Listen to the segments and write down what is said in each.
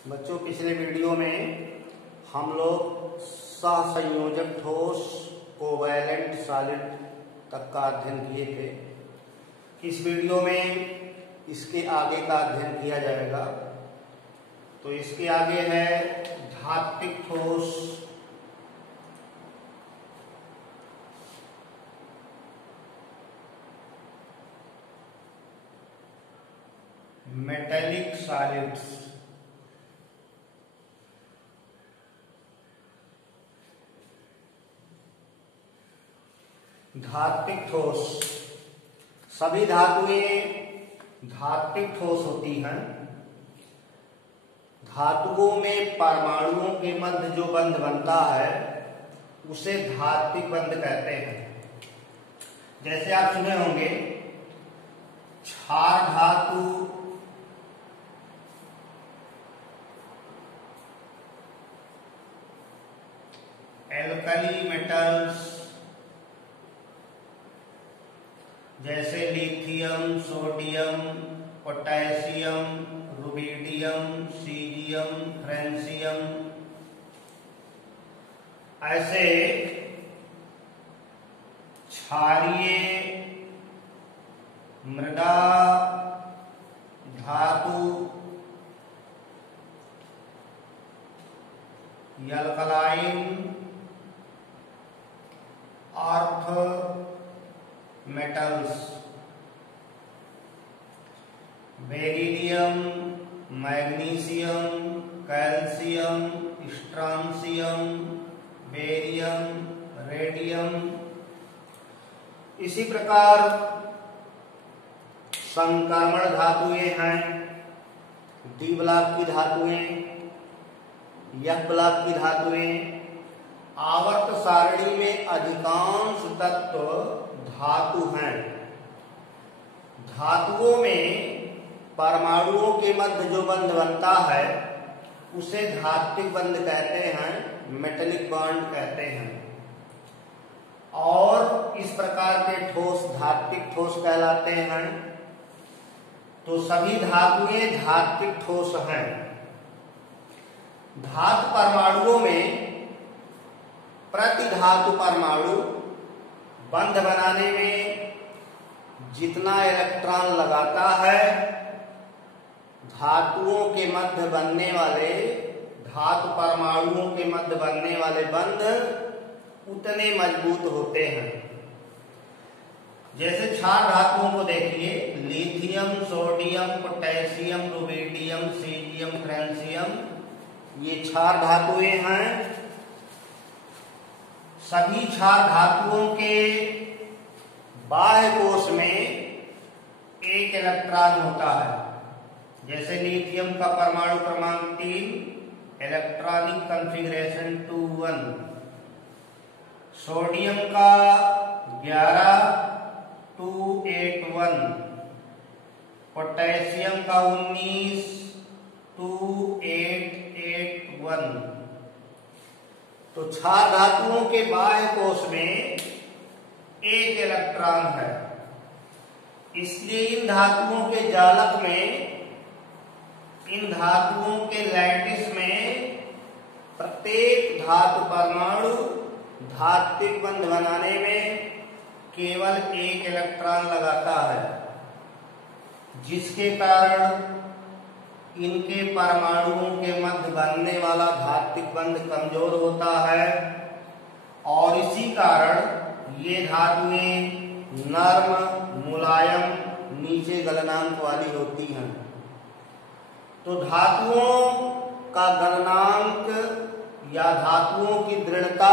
बच्चों, पिछले वीडियो में हम लोग सहसंयोजक ठोस कोवैलेंट सॉलिड तक का अध्ययन किए थे। इस वीडियो में इसके आगे का अध्ययन किया जाएगा। तो इसके आगे है धात्विक ठोस, मेटेलिक सॉलिड्स। धात्विक ठोस, सभी धातुएं धात्विक ठोस होती हैं। धातुओं में परमाणुओं के मध्य जो बंध बनता है उसे धात्विक बंध कहते हैं। जैसे आप सुने होंगे क्षार धातु, एल्कली मेटल्स जैसे lithium, sodium, potassium, rubidium, caesium, francium, ऐसे क्षारीय मृदा धातु, alkaline earth metals, beryllium, magnesium, calcium, strontium, barium, radium. इसी प्रकार संक्रमण धातुएं हैं, डी ब्लॉक की धातुएं, एफ ब्लॉक की धातुएं। आवर्त सारणी में अधिकांश तत्व धातु हैं। धातुओं में परमाणुओं के मध्य जो बंध बनता है उसे धात्विक बंध कहते हैं, मेटेलिक बॉन्ड कहते हैं। और इस प्रकार के ठोस धात्विक ठोस कहलाते हैं। तो सभी धातुएं धात्विक ठोस हैं। धातु परमाणुओं में प्रति धातु परमाणु बंध बनाने में जितना इलेक्ट्रॉन लगाता है, धातुओं के मध्य बनने वाले, धातु परमाणुओं के मध्य बनने वाले बंध उतने मजबूत होते हैं। जैसे क्षार धातुओं को देखिए, lithium, sodium, potassium, rubidium, caesium, francium, ये क्षार धातुएं हैं। सभी क्षार धातुओं के बाह्य कोश में एक इलेक्ट्रॉन होता है। जैसे लिथियम का परमाणु क्रमांक 3, इलेक्ट्रॉनिक कॉन्फ़िगरेशन 2-1, सोडियम का 11, 2-8-1, पोटेशियम का 19, 2-8-8-1। तो क्षार धातुओं के बाह्य कोश में एक इलेक्ट्रॉन है। इसलिए इन धातुओं के जालक में, इन धातुओं के लैटिस में प्रत्येक धातु परमाणु धात्विक बंध बनाने में केवल एक इलेक्ट्रॉन लगाता है, जिसके कारण इनके परमाणुओं के मध्य बनने वाला धात्विक बंध कमजोर होता है। और इसी कारण ये धातुएं नर्म, मुलायम, नीचे गलनांक वाली होती हैं। तो धातुओं का गलनांक या धातुओं की दृढ़ता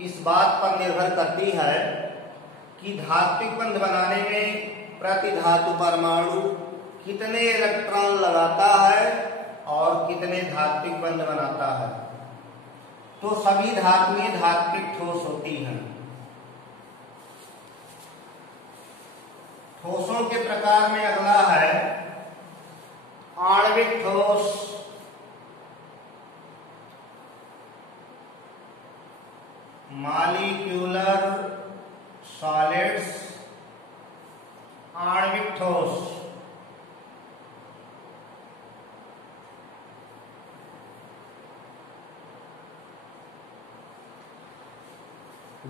इस बात पर निर्भर करती है कि धात्विक बंध बनाने में प्रति धातु परमाणु कितने इलेक्ट्रॉन लगाता है और कितने धात्विक बंध बनाता है। तो सभी धातुएं धात्विक ठोस होती हैं। ठोसों के प्रकार में अगला है आणविक ठोस। मॉलिक्यूलर सॉलिड्स, आणविक ठोस।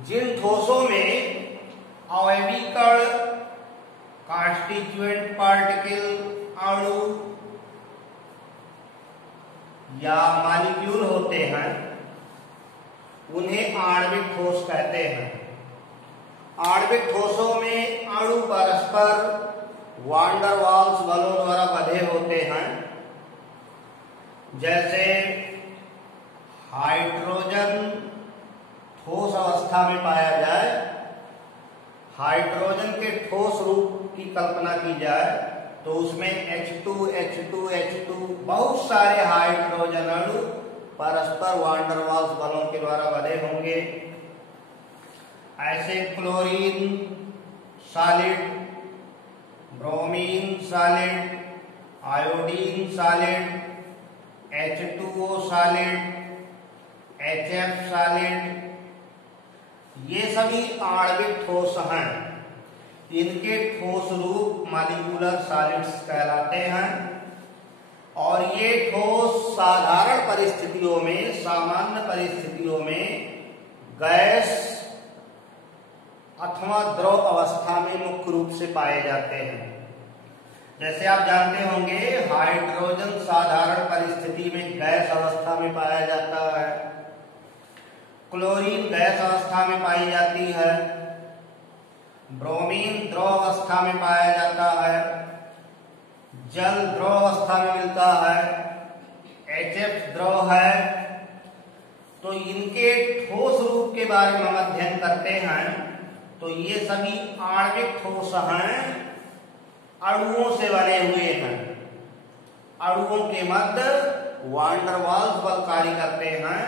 जिन ठोसों में अवयवी कण, कॉन्स्टिट्यूएंट पार्टिकल, अणु या मॉलिक्यूल होते हैं उन्हें आणविक ठोस कहते हैं। आणविक ठोसों में अणु परस्पर वान डर वाल्स बलों द्वारा बंधे होते हैं। जैसे हाइड्रोजन ठोस अवस्था में पाया जाए, हाइड्रोजन के ठोस रूप की कल्पना की जाए तो उसमें H2 H2 H2 बहुत सारे हाइड्रोजन अणु परस्पर वान डर वाल्स बलों के द्वारा बंधे होंगे। ऐसे chlorine solid, bromine solid, iodine solid, H2O solid, HF solid, ये सभी आणविक ठोस हैं। इनके ठोस रूप मॉलिक्यूलर सॉलिड्स कहलाते हैं और ये ठोस साधारण परिस्थितियों में, सामान्य परिस्थितियों में गैस अथवा द्रव अवस्था में मुख्य रूप से पाए जाते हैं। जैसे आप जानते होंगे हाइड्रोजन साधारण परिस्थिति में गैस अवस्था में पाया जाता है, क्लोरीन गैस अवस्था में पाई जाती है, ब्रोमीन द्रव अवस्था में पाया जाता है, जल द्रव अवस्था में मिलता है, HF द्रव है। तो इनके ठोस रूप के बारे में हम अध्ययन करते हैं तो ये सभी आणविक ठोस हैं, अणुओं से बने हुए हैं। अणुओं के मध्य वान डर वाल्स बल कार्य करते हैं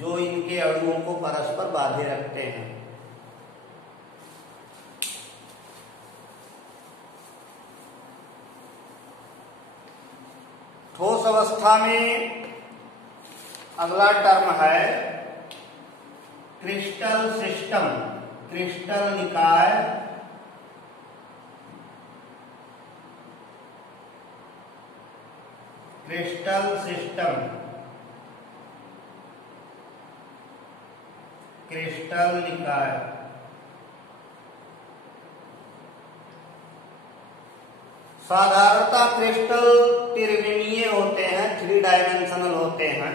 जो इनके अणुओं को परस्पर बांधे रखते हैं। ठोस अवस्था में अगला टर्म है क्रिस्टल सिस्टम, क्रिस्टल निकाय। क्रिस्टल सिस्टम, क्रिस्टल निकाय। साधारणतः क्रिस्टल त्रिविमीय होते हैं, 3 डायमेंशनल होते हैं।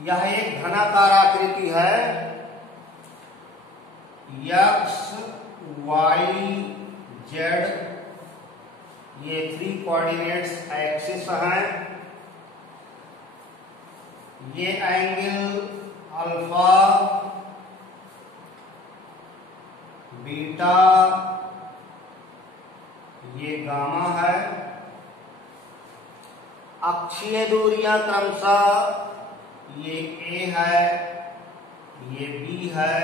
यह एक घनाकार आकृति है, एक्स वाई जेड ये 3 कोऑर्डिनेट्स एक्सिस हैं। ये एंगल अल्फा, बीटा, ये गामा है। अक्षीय दूरियां क्रमशः ये A है, ये B है,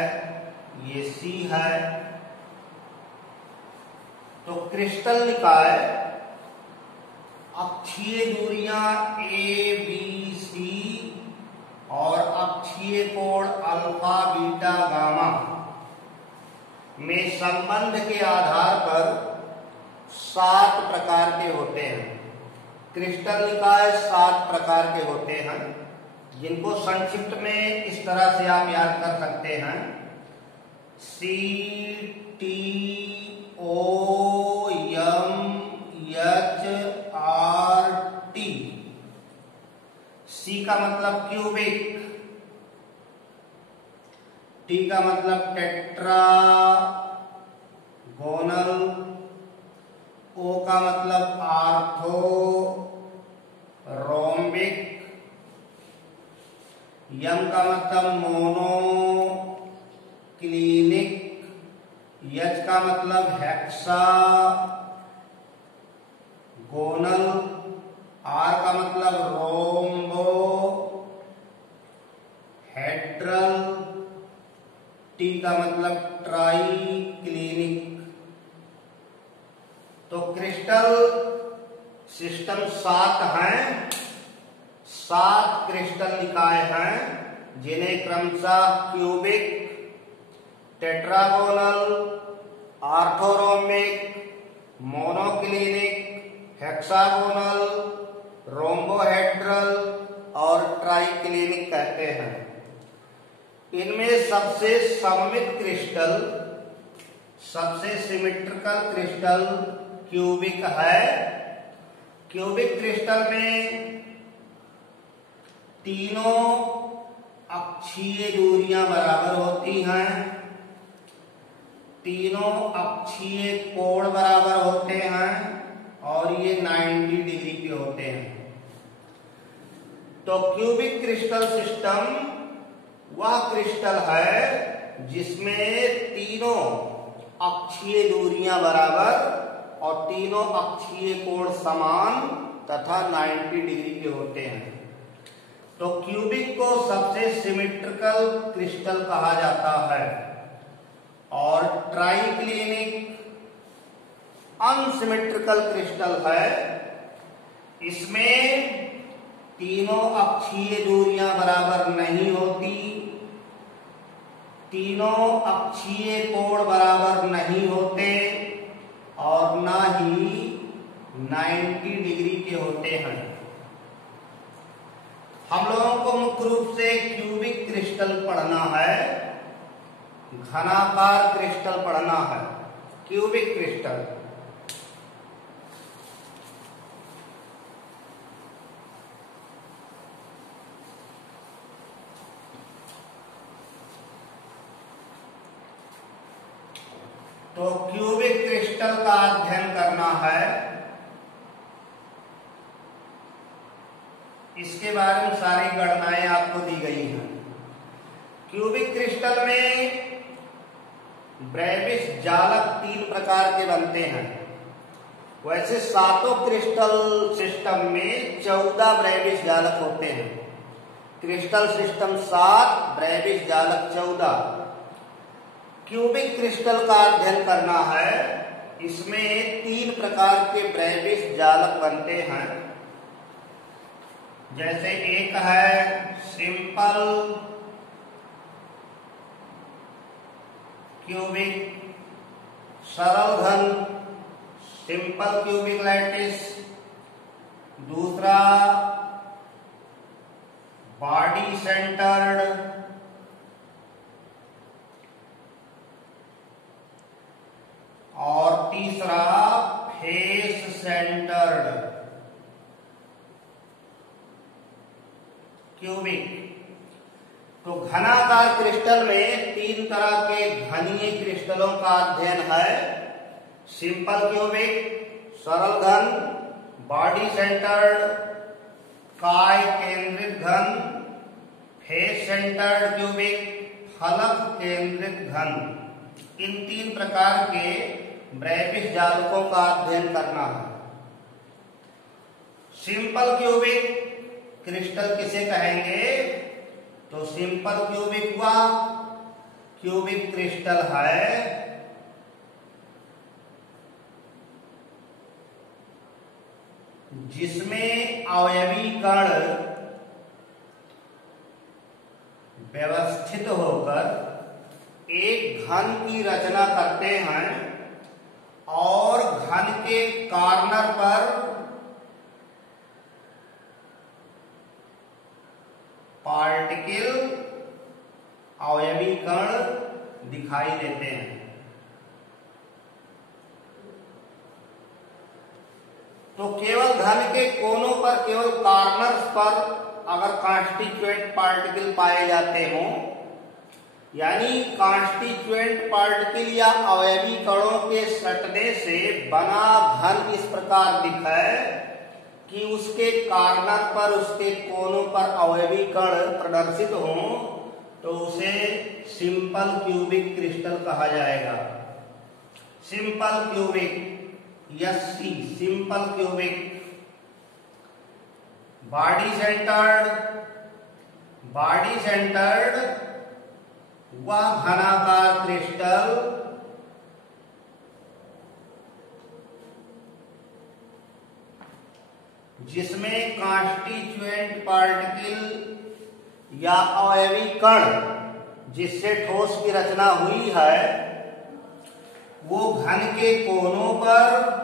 ये C है। तो क्रिस्टल निकाय अक्षीय दूरियां A, B, C और अक्षीय कोण अल्फा, बीटा, गामा में संबंध के आधार पर 7 प्रकार के होते हैं। क्रिस्टल निकाय 7 प्रकार के होते हैं जिनको संक्षिप्त में इस तरह से आप याद कर सकते हैं। CTOMHRT। C का मतलब क्यूबिक, T का मतलब टेट्रागोनल, O का मतलब आर्थो रोम्बिक, यम का मतलब मोनो क्लिनिक, यच का मतलब हेक्सा गोनल, आर का मतलब रोम्बो हेड्रल, टी का मतलब ट्राइक्लिनिक। तो क्रिस्टल सिस्टम 7 हैं, 7 क्रिस्टल निकाय हैं, जिन्हें क्रमशः cubic, tetragonal, orthorhombic, monoclinic, hexagonal, rhombohedral और ट्राइक्लिनिक कहते हैं। इनमें सबसे सममित क्रिस्टल, सबसे सिमेट्रिकल क्रिस्टल क्यूबिक है। क्यूबिक क्रिस्टल में तीनों अक्षीय दूरियां बराबर होती हैं, तीनों अक्षीय कोण बराबर होते हैं और ये 90 डिग्री के होते हैं। तो क्यूबिक क्रिस्टल सिस्टम वह क्रिस्टल है जिसमें तीनों अक्षीय दूरियां बराबर और तीनों अक्षीय कोण समान तथा 90 डिग्री के होते हैं। तो क्यूबिक को सबसे सिमेट्रिकल क्रिस्टल कहा जाता है और ट्राइक्लिनिक अनसिमेट्रिकल क्रिस्टल है। इसमें तीनों अक्षीय दूरियां बराबर नहीं होती, तीनों अक्षीय कोण बराबर नहीं होते और ना ही 90 डिग्री के होते हैं। हम लोगों को मुख्य रूप से क्यूबिक क्रिस्टल पढ़ना है, घनाकार क्रिस्टल पढ़ना है। क्यूबिक क्रिस्टल तो क्यूबिक क्रिस्टल का अध्ययन करना है। इसके बारे में सारी गणनाएं आपको दी गई हैं। क्यूबिक क्रिस्टल में ब्रैविस जालक 3 प्रकार के बनते हैं। वैसे 7 क्रिस्टल सिस्टम में 14 ब्रैविस जालक होते हैं। क्रिस्टल सिस्टम 7, ब्रैविस जालक 14। क्यूबिक क्रिस्टल का अध्ययन करना है। इसमें 3 प्रकार के ब्रैविस जालक बनते हैं। जैसे एक है सिंपल क्यूबिक, सरल घन, सिंपल क्यूबिक लैटिस। दूसरा बॉडी सेंटर्ड, और तीसरा फेस सेंटर्ड क्यूबिक। तो घनाकार क्रिस्टल में 3 तरह के घनीय क्रिस्टलों का अध्ययन है। सिंपल क्यूबिक, सरल घन, बॉडी सेंटर्ड, काय केंद्रित घन, फेस सेंटर्ड क्यूबिक, फलक केंद्रित घन। इन 3 प्रकार के ब्रैविस जालकों का अध्ययन करना है। सिंपल क्यूबिक क्रिस्टल किसे कहेंगे? तो सिंपल क्यूबिक हुआ क्यूबिक क्रिस्टल है जिसमें अवयवी कण व्यवस्थित होकर एक घन की रचना करते हैं और घन के कॉर्नर पर पार्टिकल अवयवी कण दिखाई देते हैं। तो केवल घन के कोनों पर, केवल कॉर्नर्स पर अगर कॉन्स्टिट्यूएंट पार्टिकल पाए जाते हों, यानी कॉन्स्टिट्यूएंट पार्टिकल या अवयवी कणों के सटने से बना घन इस प्रकार दिखे कि उसके कॉर्नर पर, उसके कोनों पर अवयवी कण प्रदर्शित हों, तो उसे सिंपल क्यूबिक क्रिस्टल कहा जाएगा। Simple cubic, SC simple cubic. Body centred वह घनाकार क्रिस्टल जिसमें कांस्टीट्यूएंट पार्टिकल या अवयवी कण जिससे ठोस की रचना हुई है वो घन के कोनों पर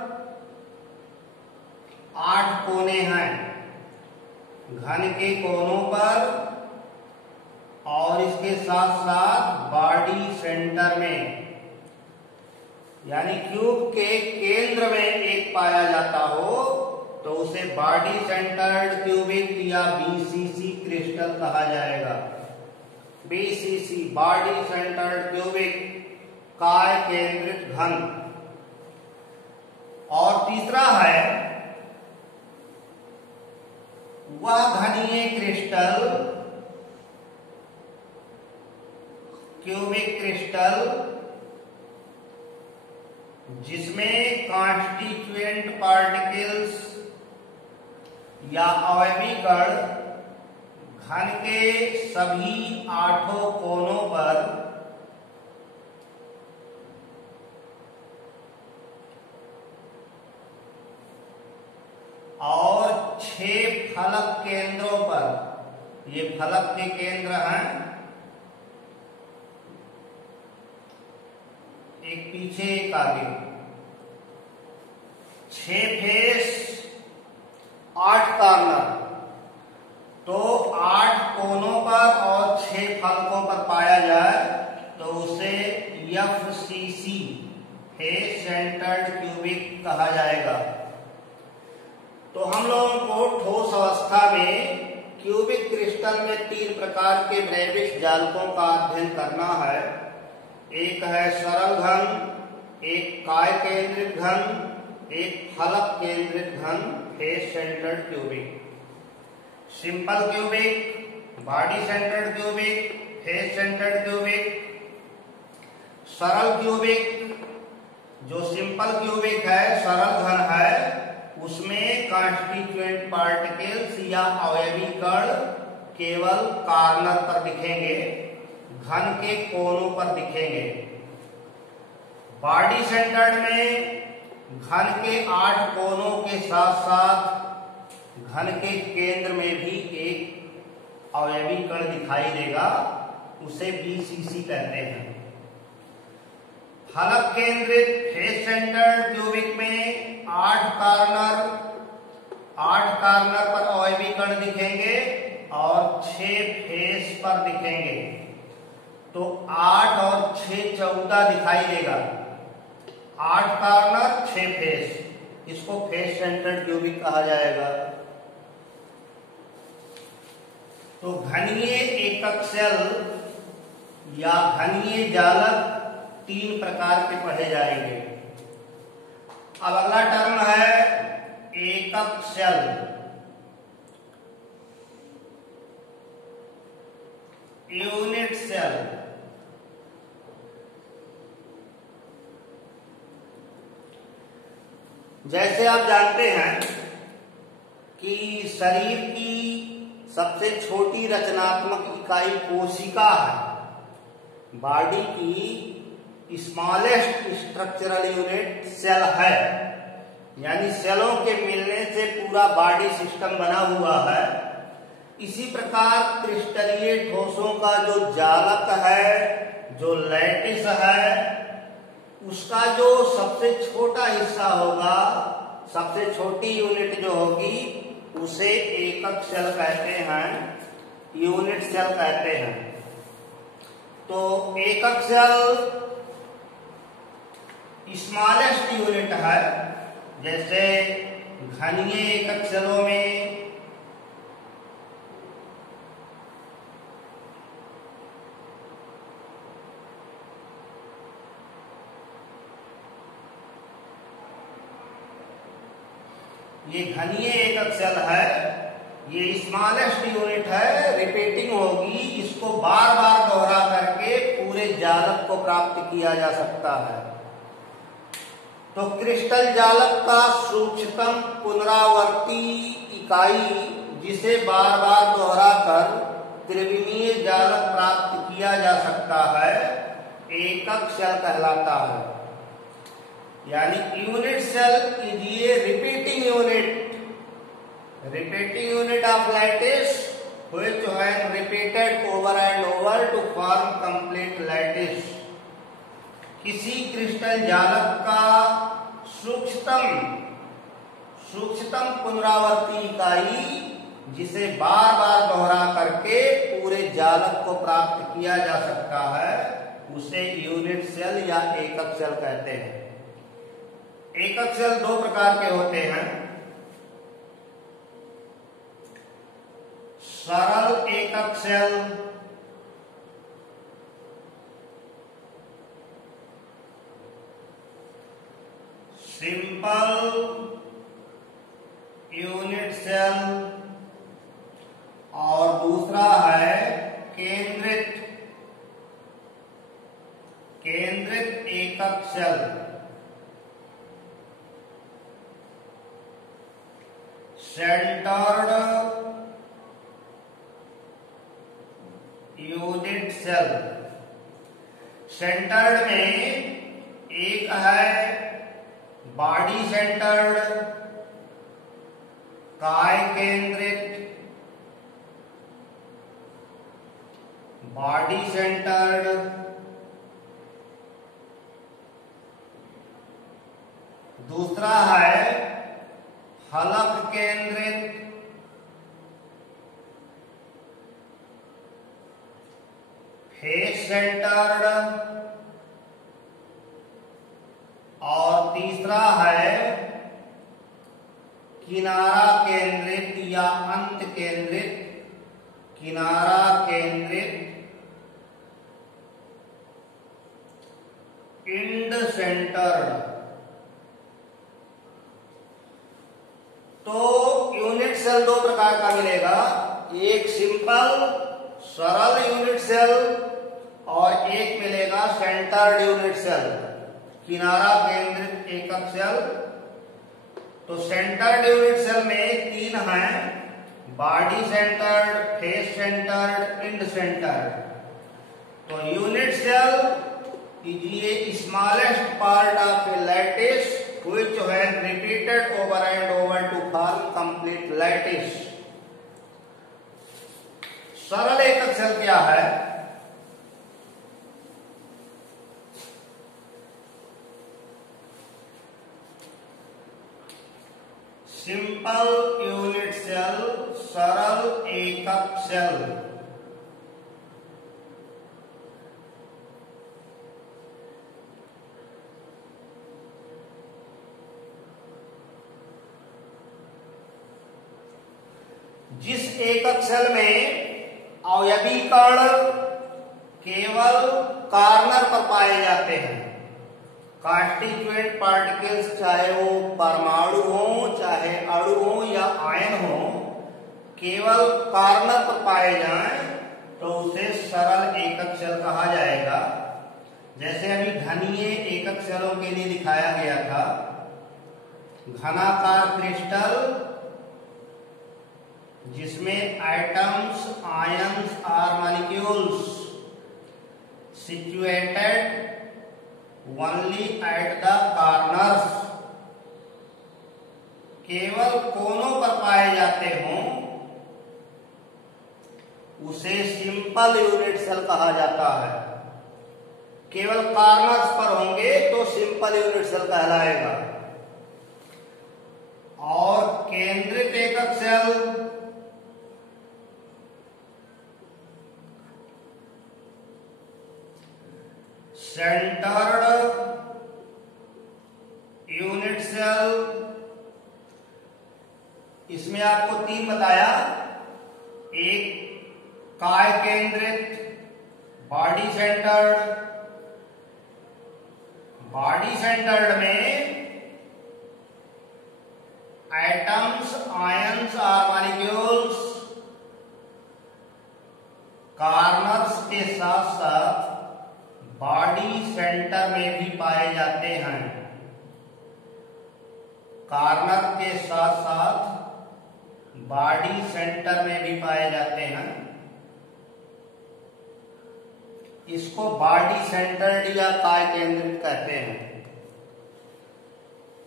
8 कोने हैं, घन के कोनों पर, और इसके साथ साथ बॉडी सेंटर में, यानी क्यूब के केंद्र में एक पाया जाता हो तो उसे बॉडी सेंटर्ड क्यूबिक या बीसीसी क्रिस्टल कहा जाएगा। बीसीसी, बॉडी सेंटर्ड क्यूबिक, काय केंद्रित घन। और तीसरा है वह घनीय क्रिस्टल, क्यूबिक क्रिस्टल जिसमें कांस्टीट्यूएंट पार्टिकल्स या अवयवी कण घन के सभी 8 कोनों पर और 6 फलक केंद्रों पर, ये फलक के केंद्र हैं, एक पीछे एक आगे, 6 फेस 8 कॉर्नर, तो 8 कोनों पर और 6 फलकों पर पाया जाए तो उसे एफसीसी, फेस सेंटर्ड क्यूबिक कहा जाएगा। तो हम लोगों को ठोस अवस्था में क्यूबिक क्रिस्टल में 3 प्रकार के ब्रेविस जालकों का अध्ययन करना है। एक है सरल घन, एक काय केंद्रित घन, एक फलक केंद्रित घन, face centred cubic. Simple cubic, body centred cubic, face centred cubic. सरल क्यूबिक, जो सिंपल क्यूबिक है, सरल घन है, उसमें कांस्टीट्यूएंट पार्टिकल्स या अवयवी कण केवल कॉर्नर पर दिखेंगे, घन के कोनों पर दिखेंगे। बॉडी सेंटर्ड में घन के 8 कोनों के साथ साथ घन के केंद्र में भी एक अवयवी कण दिखाई देगा, उसे बीसीसी कहते हैं। फलक केंद्रित फेस सेंटर्ड क्यूबिक में 8 कॉर्नर पर अवयवी कण दिखेंगे और 6 फेस पर दिखेंगे, तो 8 और 6 14 दिखाई देगा। 8 कॉर्नर 6 फेस, इसको फेस सेंटर्ड क्यूबिक कहा जाएगा। तो घनीय एकक सेल या घनीय जालक 3 प्रकार के पढ़े जाएंगे। अब अगला टर्म है एकक सेल। Unit cell. जैसे आप जानते हैं कि शरीर की सबसे छोटी रचनात्मक इकाई कोशिका है, बॉडी की स्मॉलेस्ट स्ट्रक्चरल यूनिट सेल है, यानी सेलों के मिलने से पूरा बॉडी सिस्टम बना हुआ है। इसी प्रकार क्रिस्टलीय ठोसों का जो जालक है, जो लैटिस है, उसका जो सबसे छोटा हिस्सा होगा, सबसे छोटी यूनिट जो होगी, उसे एकक सेल कहते हैं, यूनिट सेल कहते हैं। तो एकक सेल स्मॉलेस्ट यूनिट है। जैसे घनीय एकक सेलों में ये घनीय एकक सेल है, ये स्मॉलेस्ट यूनिट है, रिपीटिंग होगी, इसको बार बार दोहरा करके पूरे जालक को प्राप्त किया जा सकता है। तो क्रिस्टल जालक का सूक्ष्मतम पुनरावर्ती इकाई जिसे बार बार दोहरा कर त्रिविमीय जालक प्राप्त किया जा सकता करता है एकक सेल कहलाता है। यानी unit cell is a repeating unit of lattice which when repeated over and over to form complete lattice। किसी क्रिस्टल जालक का सूक्ष्मतम पुनरावर्ती इकाई जिसे बार बार दोहरा करके पूरे जालक को प्राप्त किया जा सकता है उसे यूनिट सेल या एकक सेल कहते हैं। एकक सेल दो प्रकार के होते हैं, सरल एकक सेल सिंपल यूनिट सेल और दूसरा है केंद्रित एकक cell. Centred unit cell. Centred में एक है बॉडी सेंटर्ड काय केंद्रित, बॉडी सेंटर्ड दूसरा है फलक केंद्रित, फेस सेंटर्ड और तीसरा है किनारा केंद्रित या अंत केंद्रित, किनारा केंद्रित इंड सेंटर्ड। तो यूनिट सेल दो प्रकार का मिलेगा, एक सिंपल सरल यूनिट सेल और एक मिलेगा सेंटर्ड यूनिट सेल, किनारा केंद्रित एकक सेल। तो सेंटर्ड यूनिट सेल में तीन हैं, body centred, face centred, end centred. तो unit cell is a smallest part of a lattice which when repeated over and over to form complete lattice। सरल एकक सेल क्या है? सिंपल यूनिट सेल, सरल एकक सेल। जिस एकक सेल में अवयवी कण केवल कॉर्नर पर पाए जाते हैं, कॉन्स्टिट्यूएंट पार्टिकल्स चाहे वो परमाणु हो, चाहे अणु हो या आयन हो, केवल कॉर्नर पर पाए जाएं तो उसे सरल एकक सेल कहा जाएगा। जैसे अभी घनीय एकक सेलों के लिए दिखाया गया था, घनाकार क्रिस्टल जिसमें एटम्स, आयंस और molecules situated only at the corners, केवल कोनों पर पाए जाते हों, उसे सिंपल यूनिट सेल कहा जाता है। केवल कॉर्नर्स पर होंगे तो सिंपल यूनिट सेल कहलाएगा। और केंद्रित एकक सेल सेंटर्ड यूनिट सेल, इसमें आपको तीन बताया, एक काय केंद्रित, बॉडी सेंटर्ड। बॉडी सेंटर्ड में एटम्स, आयंस और मॉलिक्यूल्स कॉर्नर्स के साथ साथ बॉडी सेंटर में भी पाए जाते हैं। कॉर्नर के साथ साथ बॉडी सेंटर में भी पाए जाते हैं। इसको बॉडी सेंटर्ड या काय केंद्रित कहते हैं।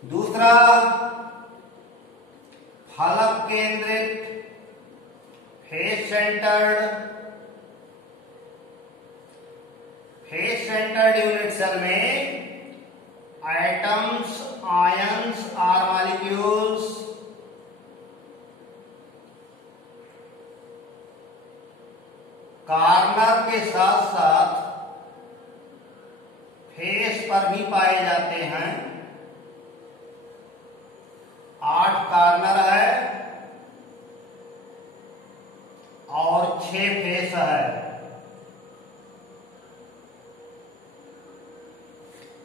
दूसरा फलक केंद्रित, face centred. Face centred unit cell में एटम्स, आयंस और मॉलिक्यूल्स कार्नर के साथ साथ फेस पर भी पाए जाते हैं। 8 कार्नर है और 6 फेस है।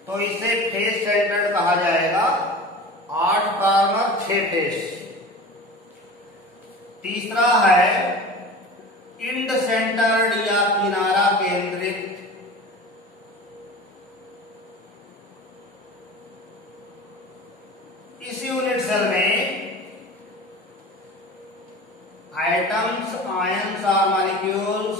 तो इसे फेस सेंटर्ड कहा जाएगा। 8 कार्नर 6 फेस। तीसरा है इंड सेंटर्ड या किनारा केंद्रित। इस यूनिट सेल में एटम्स, आयंस और मॉलिक्यूल्स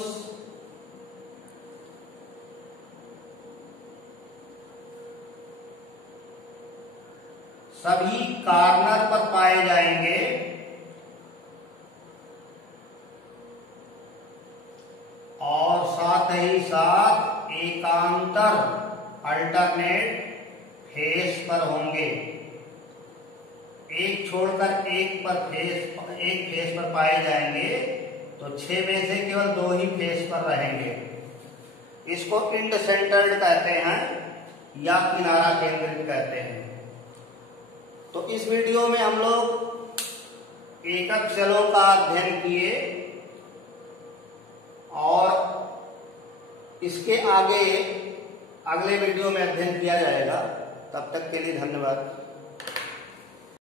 सभी कार्नर पर पाए जाएंगे और साथ ही साथ एकांतर अल्टरनेट फेस पर होंगे। एक छोड़कर एक फेस पर पाए जाएंगे, तो 6 में से केवल 2 ही फेस पर रहेंगे। इसको इंड सेंटर्ड कहते हैं या किनारा केंद्रित कहते हैं। तो इस वीडियो में हम लोग एकक सेलों का अध्ययन किए और इसके आगे अगले वीडियो में अध्ययन किया जाएगा। तब तक के लिए धन्यवाद।